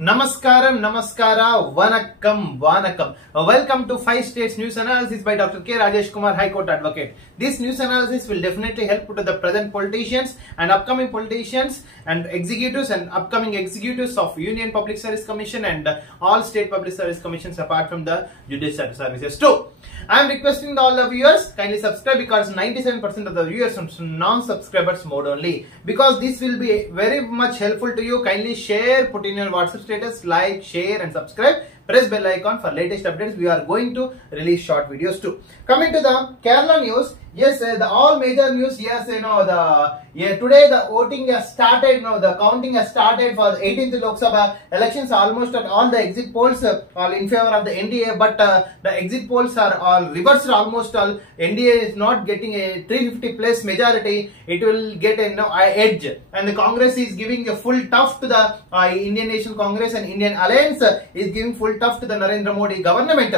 Namaskaram, Namaskara, Vanakkam, Vanakkam. Welcome to 5 States News Analysis by Dr. K. Rajesh Kumar, High Court Advocate. This news analysis will definitely help to the present politicians and upcoming politicians and executives and upcoming executives of Union Public Service Commission and all state public service commissions apart from the judicial services too. I am requesting all the viewers kindly subscribe because 97% of the viewers are non-subscribers mode only. Because this will be very much helpful to you. Kindly share, put in your WhatsApp status, like, share and subscribe. Press bell icon for latest updates. We are going to release short videos too. Coming to the Kerala news, yes, the all major news. Yes, today the voting has started. The counting has started for the 18th Lok Sabha elections. Almost at all the exit polls are in favor of the NDA, but the exit polls are all reversed. Almost all NDA is not getting a 350 plus majority. It will get a edge, and the Congress is giving a full tough to the Indian National Congress, and Indian Alliance is giving full tough to the Narendra Modi government.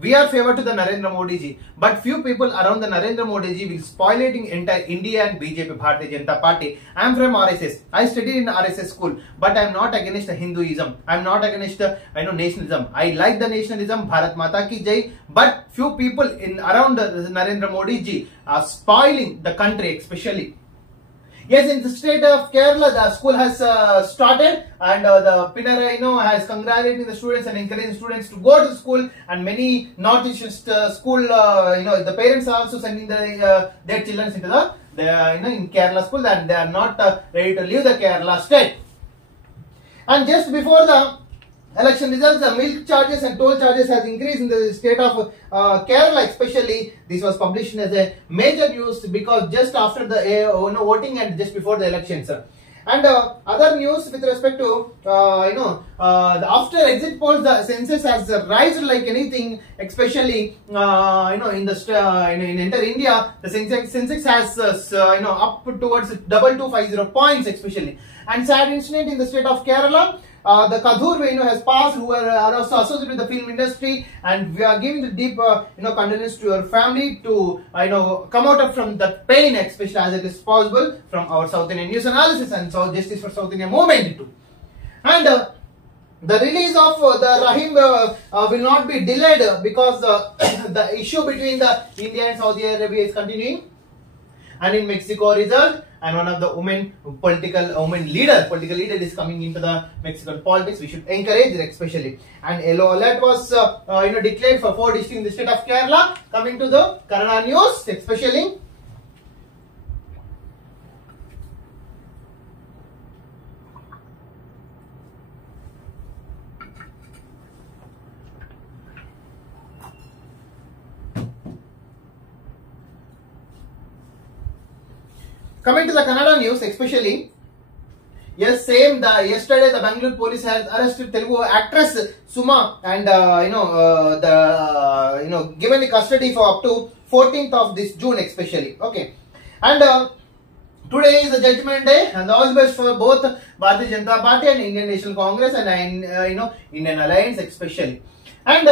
We are favor to the Narendra Modi ji, but few people around the Narendra Modi ji will spoiling entire India and BJP, Bharatiya Janata Party. I am from RSS. I studied in RSS school, but I am not against the Hinduism. I am not against the nationalism. I like the nationalism, Bharat Mata ki Jai. But few people in around Narendra Modi ji are spoiling the country, especially. Yes, in the state of Kerala, the school has started, and the Pinarayi has congratulated the students and encouraging students to go to school. And many northeastern school, the parents are also sending their children into in Kerala school, and they are not ready to leave the Kerala state. And just before the election results, the milk charges and toll charges has increased in the state of Kerala, especially. This was published as a major news because just after the voting and just before the elections. And other news with respect to after exit polls, the census has risen like anything, especially in entire India. The census has up towards 2250 points, especially. And sad incident in the state of Kerala. The Kadhur Venu has passed, who are also associated with the film industry, and we are giving the deep condolence to your family to come out from that pain, especially as it is possible, from our South Indian News Analysis and so Justice for South India movement too. And the release of the Rahim will not be delayed because the issue between the India and Saudi Arabia is continuing. And in Mexico result, and one of the political leader is coming into the Mexican politics. We should encourage it, especially. And yellow alert was declared for 4 districts in the state of Kerala. Coming to the Kannada news, especially. Coming to the Kannada news, especially, yes, yesterday the Bangalore police has arrested Telugu actress Suma and given the custody for up to 14th of this June, especially. Okay, and today is the judgment day, and all the best for both Bharatiya Janata Party and Indian National Congress and Indian Alliance, especially. And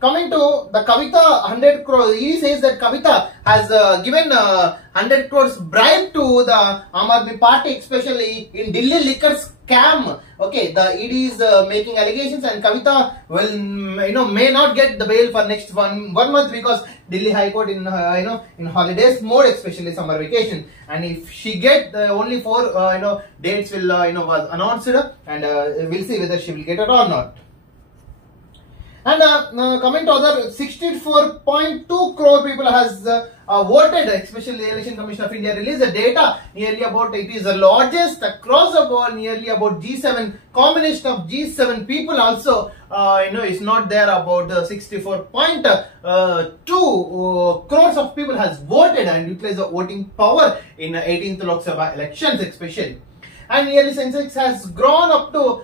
coming to the Kavita 100 crores, he says that Kavita has given 100 crores bribe to the Aam Aadmi Party, especially in Delhi liquor scam. Okay, the ED is making allegations, and Kavita will may not get the bail for next one month because Delhi High Court in holidays mode, especially summer vacation. And if she get only 4 dates will was announced, and we'll see whether she will get it or not. And coming to other, 64.2 crore people has voted, especially the Election Commission of India released the data, nearly about, it is the largest across the world, nearly about G7, combination of G7 people also, is not there, about 64.2 crores of people has voted and utilized the voting power in 18th Lok Sabha elections, especially. And yearly census has grown up to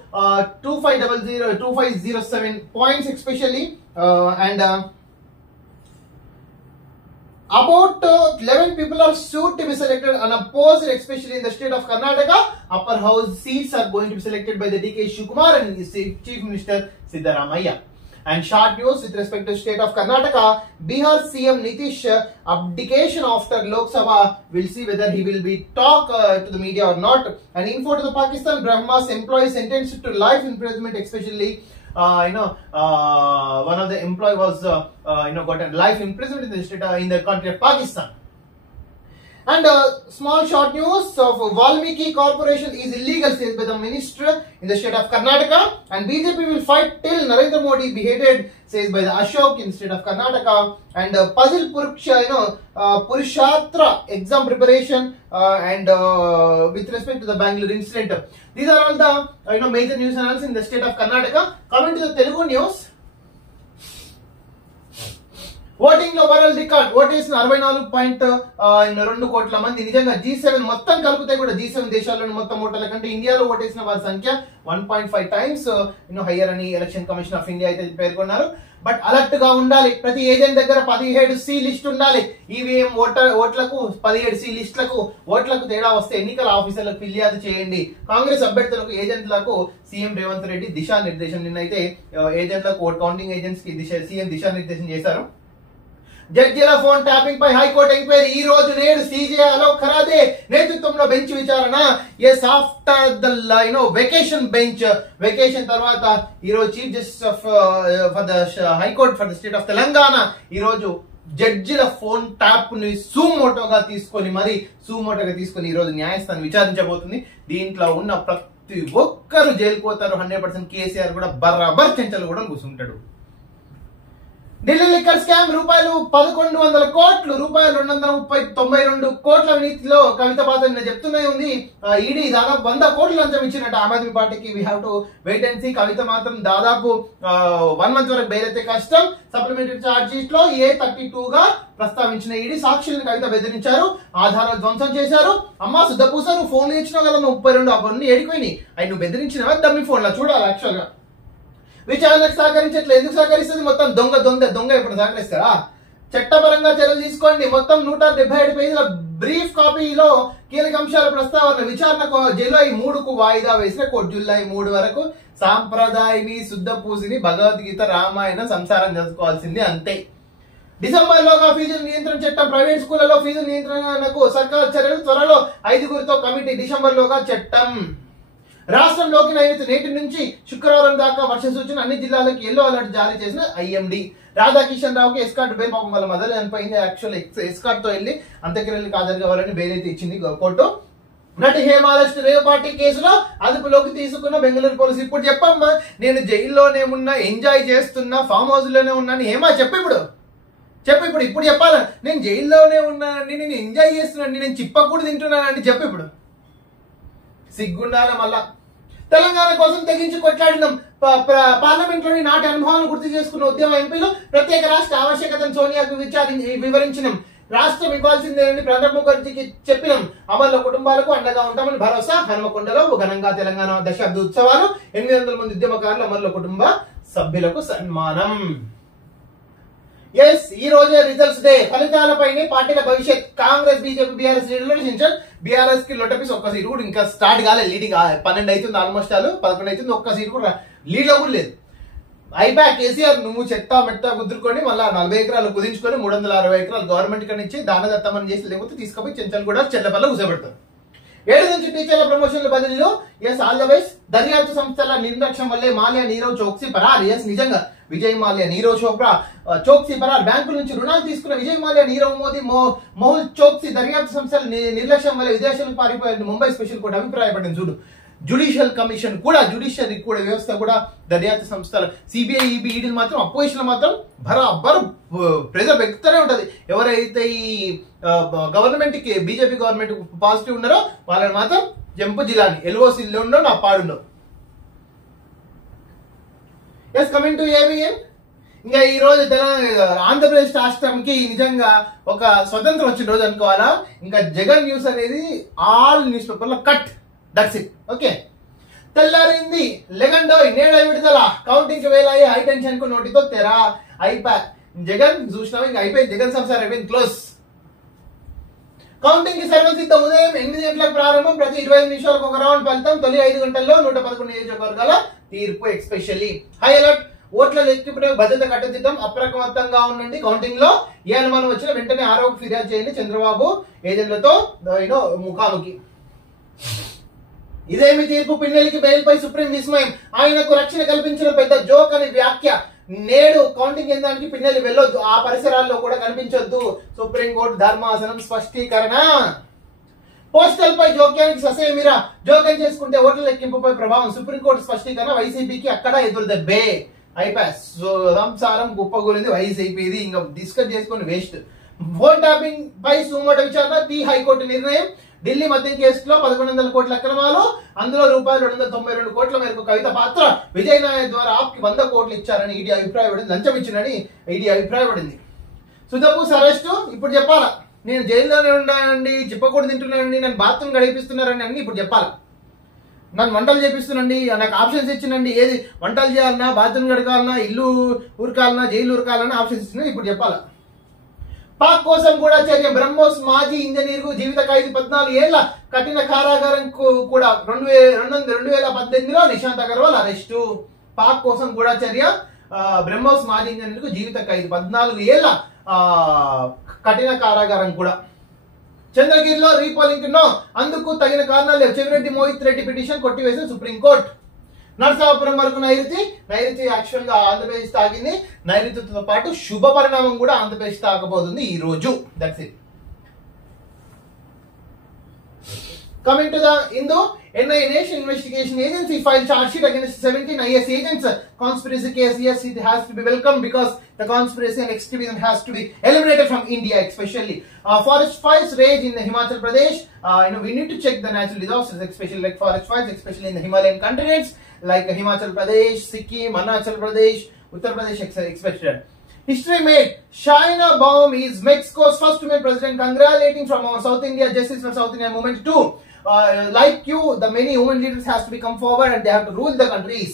2507 points, especially, and about 11 people are sued to be selected unopposed, especially in the state of Karnataka. Upper house seats are going to be selected by the DK Shivakumar and Chief Minister Siddaramaiah. And short news with respect to state of Karnataka, Bihar CM Nitish abdication after Lok Sabha. We'll see whether he will be talk to the media or not. And info to the Pakistan, Brahma's employee sentenced to life imprisonment, especially one of the employee was got a life imprisonment in the state in the country of Pakistan. And small short news of Valmiki Corporation is illegal, says by the minister in the state of Karnataka. And BJP will fight till Narendra Modi beheaded, says by the Ashok in the state of Karnataka. And puzzle Purushatra exam preparation and with respect to the Bangalore incident. These are all the major news analysis in the state of Karnataka. Coming to the Telugu news. Voting లో world record ఓటేసిన 64.2 కోట్ల మంది. నిజంగా G7 మొత్తం కలిపితే కూడా G7 దేశాల్లోని మొత్తం ఓటర్ల కంటే ఇండియాలో ఓటేసిన వారి సంఖ్య 1.5 టైమ్స్ హయ్యర్ అని ఎలక్షన్ కమిషన్ ఆఫ్ ఇండియా అయితే పేర్కొన్నారు. బట్ అలర్ట్ గా ఉండాలి. ప్రతి ఏజెంట్ దగ్గర 17 C లిస్ట్ ఉండాలి. ఈవీఎం ఓట్లకు 17 C లిస్టులకు ఓట్లకు తేడా వస్తే ఎన్నికల ఆఫీసర్లకు ఫిర్యాదు చేయండి. కాంగ్రెస్ అభ్యర్థులకు ఏజెంట్లకు సీఎం రేవంత్ రెడ్డి దిశానిర్దేశం నిన్నైతే ఏజెంట్లకు ఓట్ కౌంటింగ్ ఏజెంట్స్ కి సీఎం దిశానిర్దేశం చేశారు. జడ్జిల ఫోన్ ట్యాపింగ్ పై హైకోర్టు ఎంక్వైరీ ఈ రోజు నేడు సీజే అలోక్ ఖరాదే నేతృత్వంలో బెంచ్ విచారణ. ఎస్ ఆఫ్టర్ ద వెకేషన్ తర్వాత ఈ రోజు chief justice for the high court for the state of Telangana ఈ రోజు జడ్జిల ఫోన్ ట్యాప్ ని సూమోటోగా తీసుకొని ఈ రోజు న్యాయస్థానం విచారించబోతుంది. దీంట్లో ఉన్న ప్రతి ఒక్కరు జైలుకు పోతారు. 100% కేసీఆర్ కూడా బరాబర్ చెంచలు కూడా కూర్చుంటాడు. ఢిల్లీ లిక్కర్ స్కామ్ రూపాయలు 1100 కోట్లు, రూపాయలు 292 కోట్ల అవినీతిలో కవిత పాత్ర నిన్న చెప్తూనే ఉంది. ఈడీ దాదాపు 100 కోట్లు లంచం ఇచ్చినట్టు ఆమ్ ఆద్మీ పార్టీకి. We have to wait and see. Kavitha మాత్రం దాదాపు 1 మంత్ వరకు బెయిల్ అయితే కష్టం. సప్లిమెంటరీ ఛార్జ్ షీట్ లో A32 గా ప్రస్తావించిన ఈడీ సాక్షులను కవిత బెదిరించారు, ఆధారాలు ధ్వంసం చేశారు. అమ్మా సుద్దపూస నువ్వు ఫోన్లు ఇచ్చినావు కదా 32 అవన్నీ ఏడిపోయినాయి. అవి నువ్వు బెదిరించినవా డమ్మీ ఫోన్ లో చూడాలి. యాక్చువల్ గా విచారణకు సహకరించట్లేదు. ఎందుకు సహకరిస్తుంది? మొత్తం దొంగ ఇప్పుడు సహకరిస్తారా? చట్టపరంగా చర్యలు తీసుకోండి. మొత్తం 177 పేజీల బ్రీఫ్ కాపీలో కీలక అంశాల ప్రస్తావన. విచారణకు జూలై 3కు వాయిదా వేసిన కోర్టు జూలై 3 వరకు సాంప్రదాయని శుద్ధపూసిని భగవద్గీత రామాయణ సంసారం చదువుకోవాల్సింది అంతే. డిసెంబర్ లోగా ఫీజుల నియంత్రణ చట్టం. ప్రైవేట్ స్కూళ్లలో ఫీజు నియంత్రణకు సర్కార్ చర్యలు. త్వరలో 5గురితో కమిటీ. డిసెంబర్ లోగా చట్టం. రాష్ట్రంలోకి నేటి నుంచి శుక్రవారం దాకా వర్ష సూచన. అన్ని జిల్లాలకు ఎల్లో అలర్ట్ జారీ చేసిన ఐఎండీ. రాధాకిషన్ రావుకి ఎస్కార్ట్ బెయిల్. పాపం వాళ్ళ మదర్ చనిపోయింది. యాక్చువల్ ఎస్కార్ట్ తో వెళ్ళి అంత్యక్రియలకు హాజరు కావాలని బెయిల్ అయితే ఇచ్చింది కోర్టు. నటి హేమాలక్ష్మి రేవ్ పార్టీ కేసులో అదుపులోకి తీసుకున్న బెంగళూరు పోలీసు. ఇప్పుడు చెప్పమ్మా, నేను జైల్లోనే ఉన్నా, ఎంజాయ్ చేస్తున్నా, ఫామ్ హౌస్ లోనే ఉన్నాను. హేమా చెప్పు ఇప్పుడు చెప్పాలా? నేను జైల్లోనే ఉన్నానండి, నేను ఎంజాయ్ చేస్తున్నాను, నేను చిప్పకూడ తింటున్నానండి చెప్పు ఇప్పుడు. సిగ్గుండాల మళ్ళా. తెలంగాణ కోసం తెగించి కొట్లాడినాం. పార్లమెంట్ లోని నాటి అనుభవాలను గుర్తు చేసుకున్న ఉద్యమ ఎంపీలు ప్రత్యేక రాష్ట్ర ఆవశ్యకతను సోనియాకు వివరించినాం. రాష్ట్రం ఇవ్వాల్సిందేనని ప్రణబ్ ముఖర్జీకి చెప్పినాం. అమల్లో కుటుంబాలకు అండగా ఉంటామని భరోసా. హనుమకొండలో ఘనంగా తెలంగాణ దశాబ్ది ఉత్సవాలు. 800 మంది ఉద్యమకారులు అమల్లో కుటుంబ సభ్యులకు సన్మానం. ఎస్, ఈ రోజే రిజల్ట్స్ డే. ఫలితాలపైనే పార్టీల భవిష్యత్. కాంగ్రెస్, బీజేపీ, బీఆర్ఎస్ లీడర్లు. బీఆర్ఎస్ కి లొట్టపీస్ ఒక్క సీటు కూడా ఇంకా స్టార్ట్ కాలేదు. లీడింగ్ 12 అవుతుంది, ఆల్మోస్ట్ 11 అవుతుంది. ఒక్క సీటు కూడా లీడ్ లో కూడా లేదు. ఐపాక్ కేసీఆర్ నువ్వు చెత్త మెత్త కుదురుకొని మళ్ళా 40 ఎకరాలు కుదించుకొని 360 ఎకరాలు గవర్నమెంట్ కి నుంచి దానదత్తమని చేసి లేకపోతే తీసుకుపోయి చెంచలు కూడా చెల్లపల్ల కూర్చోబెడతారు. 7 నుంచి టీచర్ల ప్రమోషన్ల బదిలీలో. Yes, all the best. దర్యాప్తు సంస్థల నిర్లక్ష్యం వల్లే మాల్యా, నీరవ్ చోక్సీ పరార్. ఎస్, నిజంగా విజయ్ మాల్యా, నీరవ్ చోప్రా, చోక్సీ పరార్. బ్యాంకుల నుంచి రుణాలు తీసుకున్న విజయ్ మాల్యా, నీరవ్ మోదీ, మహుల్ చోక్సీ దర్యాప్తు సంస్థల నిర్లక్ష్యం వల్ల విదేశాలకు పారిపోయారు. ముంబై స్పెషల్ కోర్టు అభిప్రాయపడింది. చూడు, జ్యుడిషియల్ కమిషన్ కూడా, జ్యుడిషియరీ కూడా వ్యవస్థ కూడా దర్యాప్తు సంస్థలు సిబిఐ, ఈబీ, ఈడీలు మాత్రం అపోజిషన్ మాత్రం బరాబరు ప్రెజర్ పెరుగుతూనే ఉంటది. ఎవరైతే ఈ గవర్నమెంట్ కి బీజేపీ గవర్నమెంట్ పాజిటివ్ ఉన్నారో వాళ్ళని మాత్రం జంపు జిల్లాని ఎల్ఓసీలో ఉండో నా పాడుండో. Yes, coming to AVN. ఇంకా ఈ రోజు ఆంధ్రప్రదేశ్ రాష్ట్రంకి నిజంగా ఒక స్వతంత్రం వచ్చిన రోజు అనుకోవాలా. ఇంకా జగన్ న్యూస్ అనేది ఆల్ న్యూస్ పేపర్ లో కట్. That's it. ఓకే, తెల్లారింది లెగండోయ్ నేడ విడుదల. కౌంటింగ్ కి వేలాయి. హై టెన్షన్ కు నోటితో తెరా. అయిపోయి జగన్ చూసినావు, ఇంకా అయిపోయింది. జగన్ సంసారం అయిపోయింది, క్లోజ్. కౌంటింగ్ కి సర్వసిద్ధం. ఉదయం 8 గంటలకు ప్రారంభం. ప్రతి 25 నిమిషాలకు ఒక రౌండ్ ఫలితం. తొలి 5 గంటల్లో 111 నియోజకవర్గాల తీర్పు. Especially high alert. ఓట్ల లెక్కింపునకు భద్రత కట్టుదిట్టం, అప్రమత్తంగా ఉండండి. కౌంటింగ్ లో ఏ అనుమానం వచ్చినా వెంటనే ఆరోగ్య ఫిర్యాదు చేయండి. చంద్రబాబు ఏజెంట్లతో ముఖాముఖి. ఇదేమి తీర్పు, పిన్నెలికి బెయిల్ పై సుప్రీం విస్మయం, ఆయనకు రక్షణ కల్పించడం పెద్ద జోక్ అని వ్యాఖ్య. నేడు కౌంటింగ్ కేంద్రానికి పిన్నెలి వెళ్ళొద్దు, ఆ పరిసరాల్లో కూడా కనిపించొద్దు. సుప్రీంకోర్టు ధర్మాసనం స్పష్టీకరణ. పోస్టల్ పై జోక్యానికి ససేమిరా, జోక్యం చేసుకుంటే ఓట్ల లెక్కింపుపై ప్రభావం. సుప్రీంకోర్టు స్పష్టీకరణ, వైసీపీకి అక్కడ ఎదురు దెబ్బే. ఐపాస్ సంసారం కుప్పగూలింది వైసీపీది, ఇంకా డిస్కస్ చేసుకుని వేస్ట్. ఫోన్ ట్యాపింగ్ పై సుమోటో విచారణ, టీ హైకోర్టు నిర్ణయం. ఢిల్లీ మద్యం కేసులో 1100 కోట్ల అక్రమాలు, అందులో రూపాయలు 292 కోట్ల మేరకు కవిత పాత్ర. విజయ్ నాయర్ ద్వారా ఆప్కి 100 కోట్లు ఇచ్చారని ఈడీ అభిప్రాయపడింది, లంచం ఇచ్చిందని ఈడీ అభిప్రాయపడింది. సుధపూస్ అరెస్టు ఇప్పుడు చెప్పాలా, నేను జైల్లోనే ఉన్నానండి, చెప్పకూడదు తింటున్నానండి, నన్ను బాత్రూమ్ గడిపిస్తున్నారని అన్ని ఇప్పుడు చెప్పాలా. నన్ను వంటలు చేపిస్తున్నాండి, నాకు ఆప్షన్స్ ఇచ్చినండి, ఏది వంటలు చేయాలన్నా, బాత్రూమ్ గడకాలన్నా, ఇల్లు ఉరకాలన్నా, జైలు ఉరకాలన్నా ఆప్షన్స్ ఇచ్చినా ఇప్పుడు చెప్పాలా. పాక్ కోసం కూడా చర్య, బ్రహ్మోస్ మాజీ ఇంజనీర్ కు జీవిత ఖైదు, 14 ఏళ్ల కఠిన కారాగారం కూడా. 2018లో నిశాంత్ అగర్వాల్ అరెస్టు. పాక్ కోసం కూడా చర్య, బ్రహ్మోస్ మాజీ ఇంజనీర్ కు జీవిత ఖైదు, 14 ఏళ్ల కఠిన కారాగారం కూడా. చంద్రగిరిలో రీపోలింగ్ నో, అందుకు తగిన కారణాలు లేవు. చెవిరెడ్డి మోహిత్ రెడ్డి పిటిషన్ కొట్టివేసిన సుప్రీంకోర్టు. నరసాపురం వరకు నైరుతి యాక్చువల్ గా ఆంధ్రప్రదేశ్ తాగింది. నైరుతితో పాటు శుభ పరిణామం కూడా ఆంధ్రప్రదేశ్ తాగబోతుంది ఈ రోజు. That's it. Coming to the Indo, NIA Nation Investigation Agency filed charge sheet against 17 IS agents. Conspiracy case, yes, it has to be welcomed because the conspiracy and extremism has to be eliminated from India, especially. Forest fires rage in Himachal Pradesh. We need to check the natural disasters, especially like forest fires, especially in the Himalayan continents like Himachal Pradesh, Sikkim, Arunachal Pradesh, Uttar Pradesh, etc. History made. Shaina Baum is Mexico's first woman president. Congratulating from our South India Justice for South India movement too. Like you, the many women leaders has to be come forward and they have to rule the countries.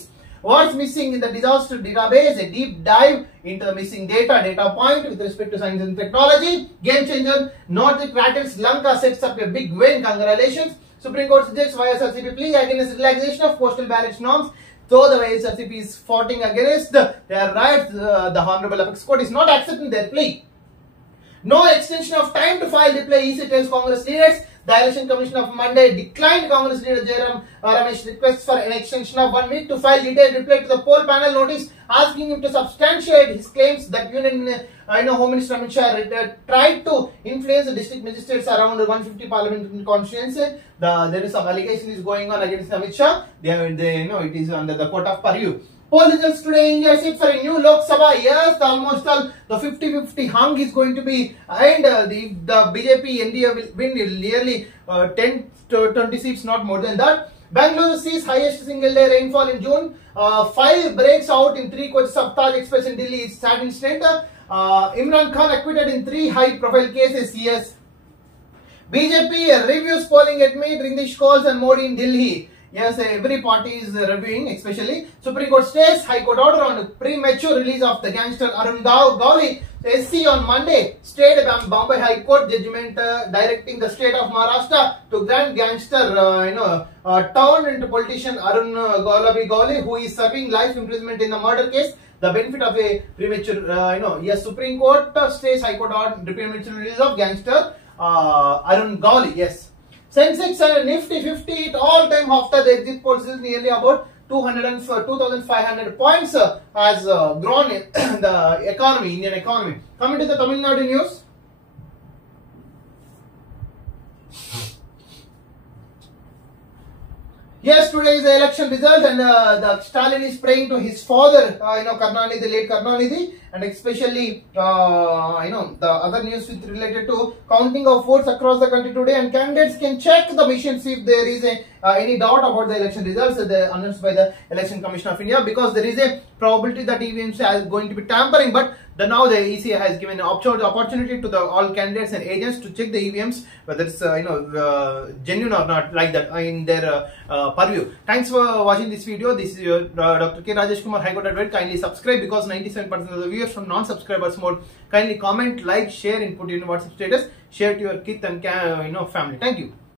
What's missing in the disaster database? A deep dive into the missing data point with respect to science and technology. Game changer. Nordic rattles. Lanka sets up a big win. Congratulations. Supreme Court suggests YSRCP plea against relaxation of postal ballot norms. Though the YSRCP is fighting against their rights, the Honorable Apex Court is not accepting their plea. No extension of time to file reply, EC tells Congress leaders. The Election Commission of Monday declined Congress leader Jairam Ramesh request for an extension of 1 week to file detailed reply to the poll panel notice, asking him to substantiate his claims that Union Home Minister Amit Shah tried to influence the district magistrates around 150 parliamentary constituency. There is some allegation is going on against Amit Shah. It is under the court of purview. Poll results today, India is set for a new Lok Sabha. Yes, almost all the 50-50 hung is going to be, and the BJP NDA will win nearly 10 to 20 seats, not more than that. Bangalore sees highest single day rainfall in June. Fire breaks out in 3 coaches of Taj Express in Delhi. It's sad incident. Imran Khan acquitted in 3 high-profile cases. Yes. BJP reviews polling at me, Rindish calls and Modi in Delhi. Yes, every party is reviewing, especially Supreme Court stays High Court order on premature release of the gangster Arun Gowli. SC on Monday stayed Bombay High Court judgment directing the state of Maharashtra to grant gangster turned into politician Arun Gowli, who is serving life imprisonment in the murder case, the benefit of a premature yes, Supreme Court stays High Court order premature release of gangster Arun Gowli. Yes. Sensex and Nifty 50 at all time after the exit polls is nearly about 2,500 points has grown in the economy, Indian economy. Coming to the Tamil Nadu news. Yes, today is the election result, and the Stalin is praying to his father, Karunanidhi, late Karunanidhi, and especially the other news related to counting of votes across the country today, and candidates can check the machines if there is any doubt about the election results announced by the Election Commission of India, because there is a probability that EVMs are going to be tampering, but now the EC has given an opportunity to all candidates and agents to check the EVMs whether it's genuine or not, like that in their purview. Thanks for watching this video. This is your Dr. K. Rajesh Kumar, High Court Advocate. Kindly subscribe, because 97% of the viewers from non-subscribers mode. Kindly comment, like, share, and put in WhatsApp status. Share to your kids and family. Thank you.